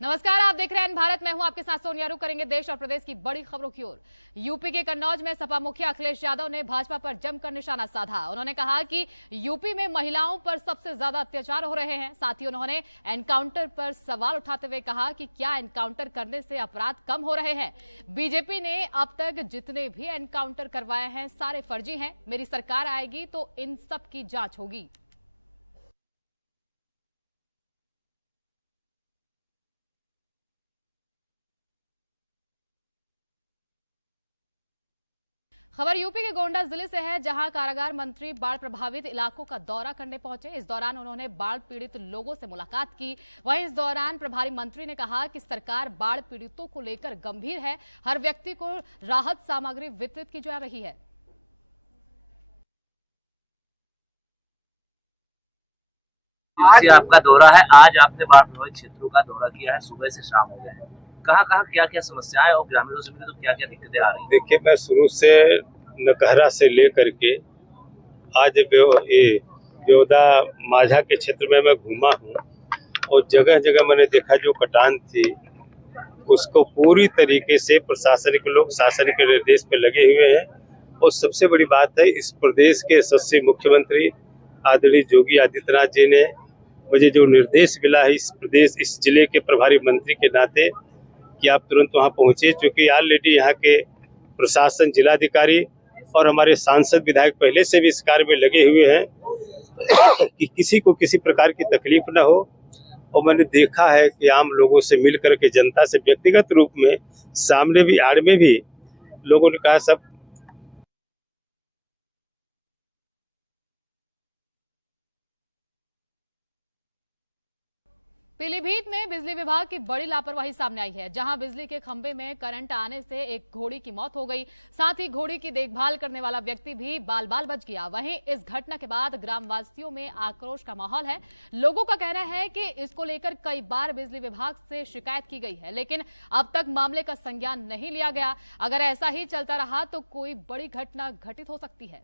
नमस्कार, आप देख रहे हैं भारत। मैं हूं आपके साथ सोनिया। रुक करेंगे देश और प्रदेश की बड़ी खबरों की ओर। यूपी के कन्नौज में सपा मुखिया अखिलेश यादव ने भाजपा पर जमकर निशाना साधा। उन्होंने कहा कि यूपी में महिलाओं पर सबसे ज्यादा अत्याचार हो रहे हैं। साथ ही उन्होंने एनकाउंटर पर सवाल उठाते हुए कहा कि क्या एनकाउंटर करने से अपराध कम हो रहे हैं। बीजेपी ने अब तक जितने भी एनकाउंटर करवाए हैं सारे फर्जी हैं। मेरी सरकार आएगी तो इन सब की जांच होगी। खबर यूपी के गोंडा जिले से है, जहां कारागार मंत्री बाढ़ प्रभावित इलाकों का दौरा करने पहुंचे। इस दौरान उन्होंने बाढ़ पीड़ित लोगों से मुलाकात की। वहीं इस दौरान प्रभारी मंत्री ने कहा कि सरकार बाढ़ पीड़ितों को लेकर गंभीर है। हर व्यक्ति को राहत सामग्री वितरित की जा रही है। आज आपका दौरा है। आज आपने बाढ़ प्रभावित क्षेत्रों का दौरा किया है। सुबह से शाम हो गया है। कहाँ कहाँ क्या क्या समस्याएं और ग्रामीणों से मिले तो क्या क्या दिक्कतें आ रही हैं? देखिए, मैं शुरू से नकहरा से लेकर के आज ब्योदा माझा के क्षेत्र में मैं घूमा हूँ और जगह जगह मैंने देखा जो कटान थी उसको पूरी तरीके से प्रशासनिक लोग शासन के निर्देश पे लगे हुए हैं। और सबसे बड़ी बात है, इस प्रदेश के यशस्वी मुख्यमंत्री आदरणीय योगी आदित्यनाथ जी ने मुझे जो निर्देश मिला है इस जिले के प्रभारी मंत्री के नाते कि आप तुरंत वहां पहुंचे, क्योंकि ऑलरेडी यहाँ के प्रशासन, जिलाधिकारी और हमारे सांसद विधायक पहले से भी इस कार्य में लगे हुए हैं कि किसी को किसी प्रकार की तकलीफ न हो। और मैंने देखा है कि आम लोगों से मिल करके, जनता से व्यक्तिगत रूप में, सामने भी आड़ में भी लोगों ने कहा सब। पीलीभीत में बिजली विभाग की बड़ी लापरवाही सामने आई है, जहां बिजली के खंभे में करंट आने से एक घोड़ी की मौत हो गई। साथ ही घोड़ी की देखभाल करने वाला व्यक्ति भी बाल बाल बच गया। वहीं इस घटना के बाद ग्रामवासियों में आक्रोश का माहौल है। लोगों का कहना है कि इसको लेकर कई बार बिजली विभाग से शिकायत की गई है, लेकिन अब तक मामले का संज्ञान नहीं लिया गया। अगर ऐसा ही चलता रहा तो कोई बड़ी घटना घटित हो सकती है।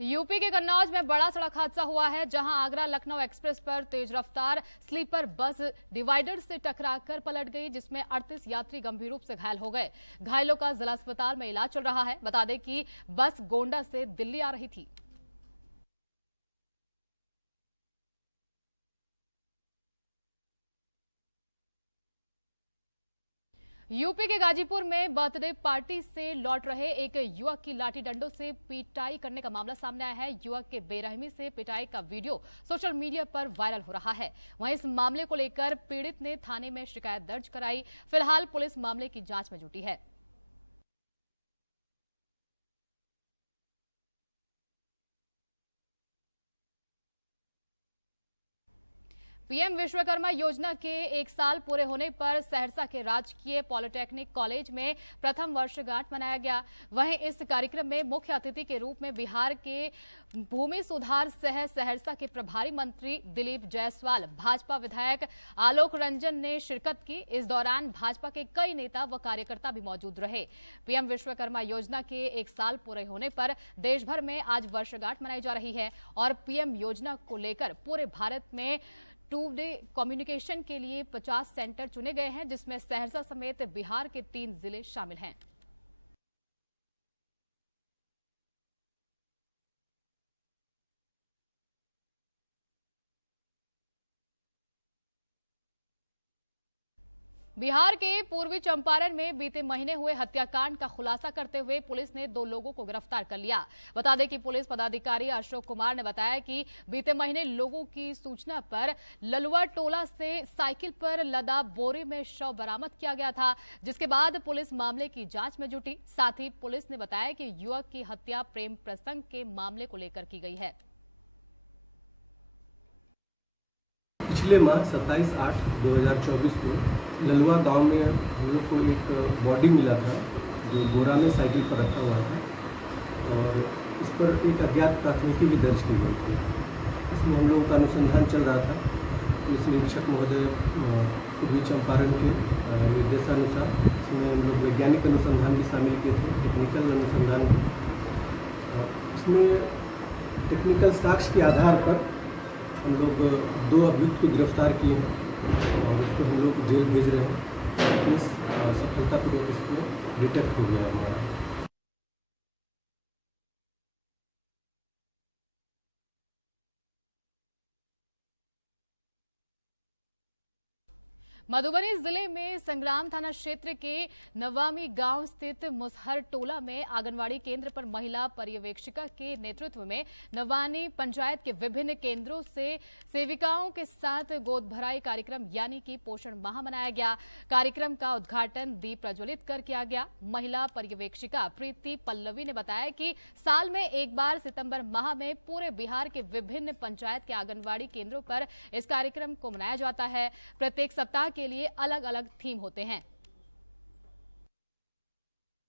यूपी के कन्नौज में बड़ा सड़क हादसा हुआ है, जहां आगरा लखनऊ एक्सप्रेस पर तेज रफ्तार स्लीपर बस डिवाइडर से टकराकर पलट गई, जिसमें 38 यात्री गंभीर रूप से घायल हो गए। घायलों का जिला अस्पताल में इलाज चल रहा है। बता दें कि बस गोंडा से दिल्ली आ रही थी। यूपी के गाजीपुर में बर्थडे पार्टी से लौट रहे एक युवक की लाठी डंडों से पिटाई करने का मामला सामने आया है। युवक के बेरहमी से पिटाई का वीडियो सोशल मीडिया पर वायरल हो रहा है। वहीं इस मामले को लेकर पीड़ित ने थाने में शिकायत दर्ज कराई। फिलहाल पुलिस मामले की जांच में जुटी है। पीएम विश्वकर्मा योजना के 1 साल पूरे होने पर सहरसा के राजकीय पॉलिटेक्निक कॉलेज में प्रथम वर्षगांठ मनाया गया। वहीं इस कार्यक्रम में मुख्य अतिथि के रूप में बिहार के भूमि सुधार सह सहरसा के प्रभारी मंत्री दिलीप जायसवाल, भाजपा विधायक आलोक रंजन ने शिरकत की। इस दौरान भाजपा के कई नेता व कार्यकर्ता भी मौजूद रहे। पीएम विश्वकर्मा योजना के 1 साल पूरे होने पर देश भर में आज वर्षगांठ मनाई जा रही है और पीएम योजना को लेकर पूरे भारत में 2 डे कम्युनिकेशन के लिए 50 सेंटर चुने गए हैं, जिसमें सहरसा समेत बिहार के 3 जिले शामिल हैं। बिहार के पूर्वी चंपारण में बीते महीने हुए हत्याकांड का खुलासा करते हुए पुलिस ने 2 लोगों को गिरफ्तार कर लिया। बता दें कि पुलिस पदाधिकारी अशोक कुमार ने बताया कि बीते महीने लोगों की सूचना पर ललुआ टोला से साइकिल पर लदा बोरे में शव बरामद किया गया था, जिसके बाद पुलिस मामले की जांच में जुटी। साथ ही पुलिस ने बताया कि युवक की हत्या प्रेम प्रसंग के मामले को लेकर की गई है। पिछले माह 27/8/2024 को ललुआ गांव में हम लोग को एक बॉडी मिला था, जो बोरा में साइकिल पर रखा हुआ था और इस पर एक अज्ञात प्राथमिकी भी दर्ज की गई थी। इसमें हम लोगों का अनुसंधान चल रहा था पुलिस निरीक्षक महोदय पूर्वी चंपारण के निर्देशानुसार इसमें हम लोग वैज्ञानिक अनुसंधान भी शामिल किए थे, टेक्निकल अनुसंधान भी। इसमें टेक्निकल साक्ष्य के आधार पर हम लोग 2 अभियुक्त को गिरफ्तार किए हैं और उसको हम लोग जेल भेज रहे हैं। केस सफलतापूर्वक इसमें डिटेक्ट हो गया है हमारा। मधुबनी जिले में संग्राम थाना क्षेत्र के नवामी गांव स्थित मुसहर टोला में आंगनवाड़ी केंद्र पर महिला पर्यवेक्षिका के नेतृत्व में नवानी पंचायत के विभिन्न केंद्रों से सेविकाओं के साथ गोद भराई कार्यक्रम यानी कि पोषण माह मनाया गया। कार्यक्रम का उद्घाटन दीप प्रज्वलित कर किया गया। महिला पर्यवेक्षिका प्रीति पल्लवी ने बताया कि साल में एक बार सितंबर माह में पूरे बिहार के विभिन्न पंचायत के आंगनवाड़ी केंद्रों पर इस कार्यक्रम को मनाया जाता है। प्रत्येक सप्ताह के लिए अलग अलग थीम होते हैं।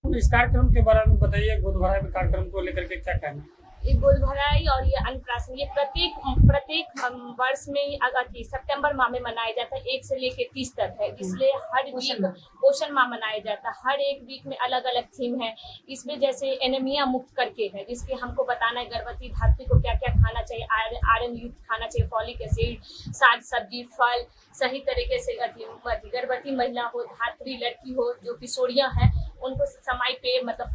इस कार्यक्रम के बारे में बताइए, गोद भराई में कार्यक्रम को लेकर के क्या कहना है? ये गोद भराई और ये अन्नप्राशन ये प्रत्येक वर्ष में सितंबर माह में मनाया जाता है, 1 से लेकर 30 तक है। इसलिए हर वीक पोषण माह मनाया जाता है। हर एक वीक में अलग अलग थीम है। इसमें जैसे एनीमिया मुक्त करके है, जिसके हमको बताना है गर्भवती धात्री को क्या क्या खाना चाहिए, आयरन युक्त खाना चाहिए, फॉलिक एसिड, साग सब्जी, फल सही तरीके से। गर्भवती महिला हो, धात्री लड़की हो, जो किशोरियां हैं, उनको समय पे मतलब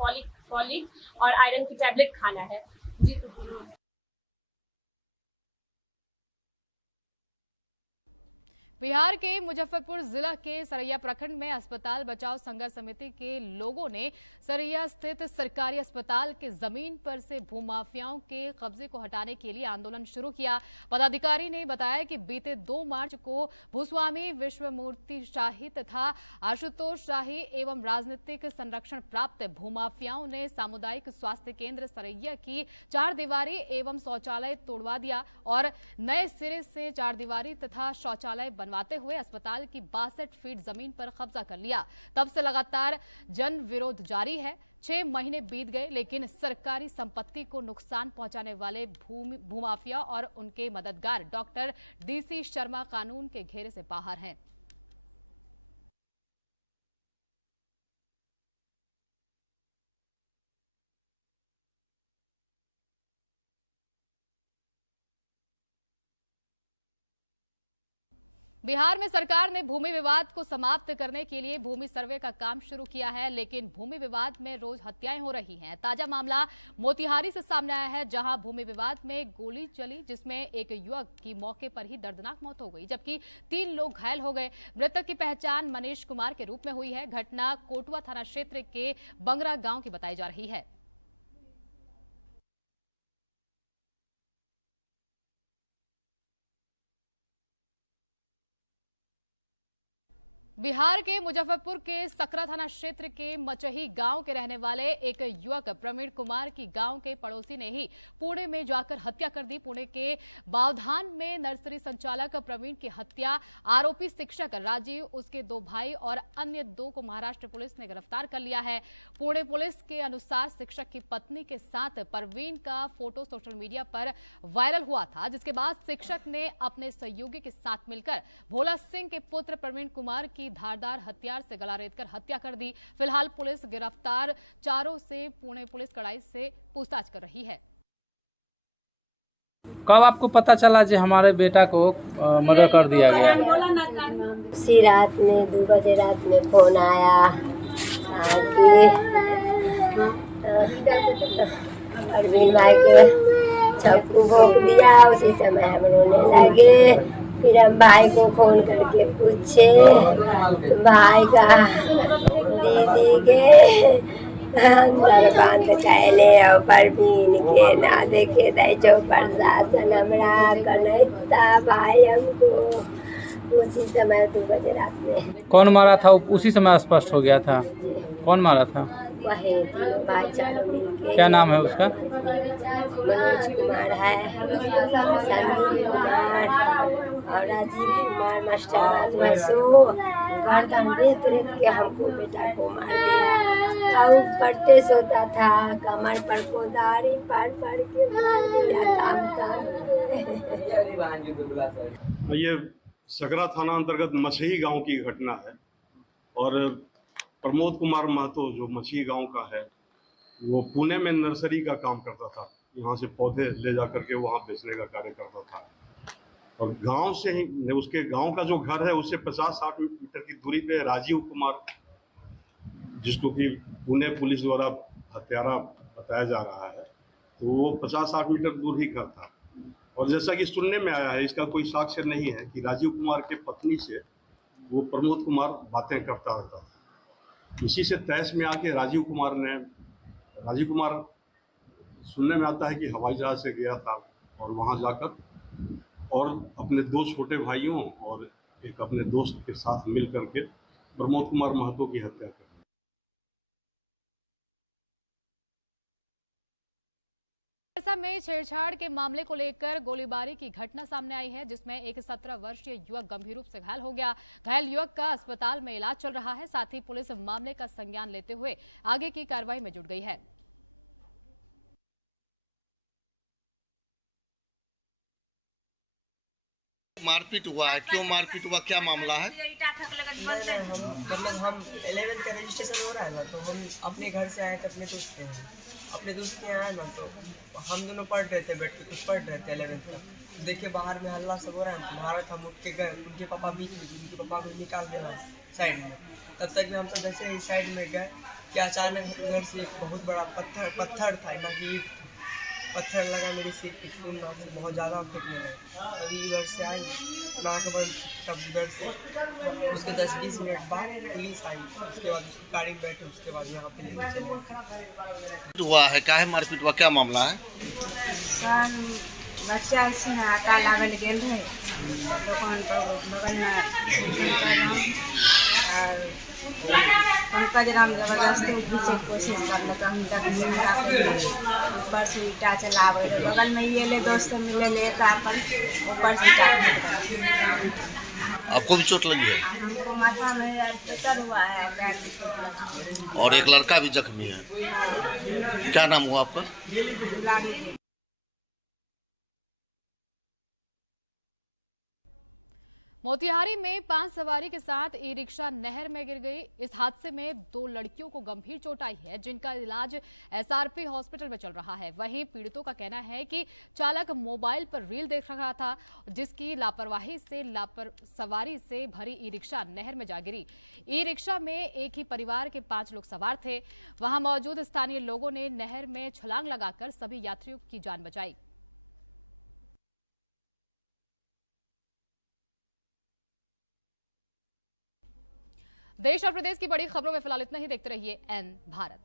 फॉलिक और आयरन की टैबलेट खाना है। बिहार के मुजफ्फरपुर जिला के सरैया प्रखंड में अस्पताल बचाओ संघर्ष समिति के लोगों ने सरैया स्थित सरकारी अस्पताल के जमीन पर से भूमाफियाओं के कब्जे को हटाने के लिए आंदोलन शुरू किया। पदाधिकारी ने बताया कि बीते 2 मार्च को भूस्वामी विश्वमूर्ति शाही तथा आशुतोष शाही एवं राजनीतिक संरक्षण प्राप्त भूमाफियाओं ने सामुदायिक स्वास्थ्य केंद्र सरैया की 4 दीवारी एवं शौचालय तोड़वा दिया और नए सिरे से 4 दीवारी तथा शौचालय बनवाते हुए अस्पताल की 62 फीट जमीन पर कब्जा कर लिया। तब से लगातार जन विरोध जारी है। 6 महीने बीत गए, लेकिन सरकारी संपत्ति को नुकसान पहुंचाने वाले भूमाफिया और उनके मददगार डॉक्टर DC शर्मा कानून के घेरे से बाहर हैं। बिहार में सरकार ने भूमि विवाद को समाप्त करने के लिए भूमि सर्वे का काम शुरू किया है, लेकिन भूमि विवाद में रोज हत्याएं हो रही हैं। ताजा मामला मोतिहारी से सामने आया है, जहां भूमि विवाद में गोली चली, जिसमें एक युवक की मौके पर ही दर्दनाक मौत हो गई, जबकि 3 लोग घायल हो गए। मृतक की पहचान मनीष कुमार के रूप में हुई है। घटना कोटवा थाना क्षेत्र के बंगरा गांव की बताई जा रही है। बिहार के मुजफ्फरपुर के सकरा थाना क्षेत्र के मचही गांव के रहने वाले एक युवक प्रवीण कुमार की गांव के पड़ोसी ने ही पुणे में जाकर हत्या कर दी। पुणे के बावधान में नर्सरी संचालक प्रवीण की हत्या आरोपी शिक्षक राजीव, उसके 2 भाई और अन्य 2 को महाराष्ट्र पुलिस ने गिरफ्तार कर लिया है। पुणे पुलिस के अनुसार शिक्षक की पत्नी के साथ प्रवीण का फोटो सोशल मीडिया पर वायरल हुआ था, जिसके बाद शिक्षक ने अपने सहयोगी के साथ मिलकर भोला सिंह के पुत्र प्रवीण कुमार की धारदार हथियार से गला रेतकर हत्या कर दी। फिलहाल पुलिस गिरफ्तार चारों से पुणे पुलिस कड़ाई से पूछताछ कर रही है। कब आपको पता चला कि हमारे बेटा को मर्डर कर दिया गया? उसी रात में 2 बजे रात में फोन आया कि प्रवीण भाई के चाकू भोंक दिया। उसी समय हम रोने लगे। फिर हम भाई को फोन करके पूछे, भाई का दीदी के अंदर बंद कैले और प्रवीण के ना देखे दैचो प्रशासन हमरा कनैता भाई हमको। उसी समय 2 बजे रात में। कौन मारा था उसी समय स्पष्ट हो गया था? कौन मारा था? वही 3 भाई चारों मिलके। क्या नाम है उसका? मनोज कुमार है, संदीप कुमार और राजीव कुमार। मास्टर राजू है सो गर्दन रेत के हमको बेटा को मार दिया। और पट्टे सोता था, कमर पर कोदारी पार के मार दिया। काम ये सकरा थाना अंतर्गत मछही गांव की घटना है और प्रमोद कुमार महतो जो मछही गांव का है वो पुणे में नर्सरी का काम करता था। यहाँ से पौधे ले जा करके वहाँ बेचने का कार्य करता था और गांव से ही उसके गांव का जो घर है उससे 50-60 मीटर की दूरी पे राजीव कुमार, जिसको कि पुणे पुलिस द्वारा हत्यारा बताया जा रहा है, तो वो 50-60 मीटर दूर ही घर था। और जैसा कि सुनने में आया है, इसका कोई साक्ष्य नहीं है कि राजीव कुमार के पत्नी से वो प्रमोद कुमार बातें करता रहता था। इसी से तैश में आके राजीव कुमार सुनने में आता है कि हवाई जहाज से गया था और वहाँ जाकर और अपने 2 छोटे भाइयों और एक अपने दोस्त के साथ मिल करके प्रमोद कुमार महतो की हत्या कर दी। सहरसा में छेड़छाड़ के मामले को लेकर गोलीबारी की घटना सामने आई है, जिसमें एक 17 वर्षीय युवक गंभीर रूप से घायल हो गया। घायल युवक का अस्पताल में इलाज चल रहा है। साथ ही पुलिस मामले का संज्ञान लेते हुए आगे की कार्रवाई में जुट गई है। मारपीट हुआ है, क्यों मारपीट हुआ, क्या मामला है? हम 11th का रजिस्ट्रेशन हो रहा है ना, तो हम अपने घर से आए थे अपने दोस्त के यहाँ आए ना, तो हम दोनों पढ़ रहे थे, बैठ के कुछ पढ़ रहे थे 11th का। तो देखिए बाहर में हल्ला सब हो रहा है, भारत हम उठ के गए, उनके पापा बीच में, उनके पापा को निकाल देना साइड में। तब तक में हम सब जैसे ही साइड में गए कि अचानक उधर से एक बहुत बड़ा पत्थर था ना कि पत्थर लगा मेरे सिर पे, खून बहुत ज़्यादा फटने लगा। अभी इधर से आई नाक बंद, तब उधर से उसके 10-20 मिनट बाद पुलिस आई, उसके बाद उसकी गाड़ी में बैठे, उसके बाद यहाँ पे लेके चले। हुआ है, काहे मारपीट हुआ, क्या मामला है? बच्चा ऐसे आटा लागल गेल रहे दुकान पर बगल में और पंकज राम जबरदस्ती घीचे के कोशिश करलक, हम तक ऊपर से ईटा चलावे बगल में ये ले दोस्त मिले ले अपन ऊपर से ईटा। आपको भी चोट लगी है? हमको माथा में फ्रैक्चर हुआ है, पैर में चोट लगा और एक लड़का भी जख्मी है। क्या नाम हुआ आपका? मोतिहारी में 5 सवारी के साथ ई-रिक्शा नहर में गिर गई। इस हादसे में 2 लड़कियों को गंभीर चोट आई है, जिनका इलाज एसआरपी हॉस्पिटल में चल रहा है। वहीं पीड़ितों का कहना है कि चालक मोबाइल पर रील देख रहा था, जिसकी लापरवाही से सवारी से भरी ई-रिक्शा नहर में जा गिरी। ई-रिक्शा में एक ही परिवार के 5 लोग सवार थे। वहां मौजूद स्थानीय लोगों ने नहर में छलांग लगाकर सभी यात्रियों की जान बचाई। देश और प्रदेश की बड़ी खबरों में फिलहाल इतना ही। देखते रहिए एन भारत।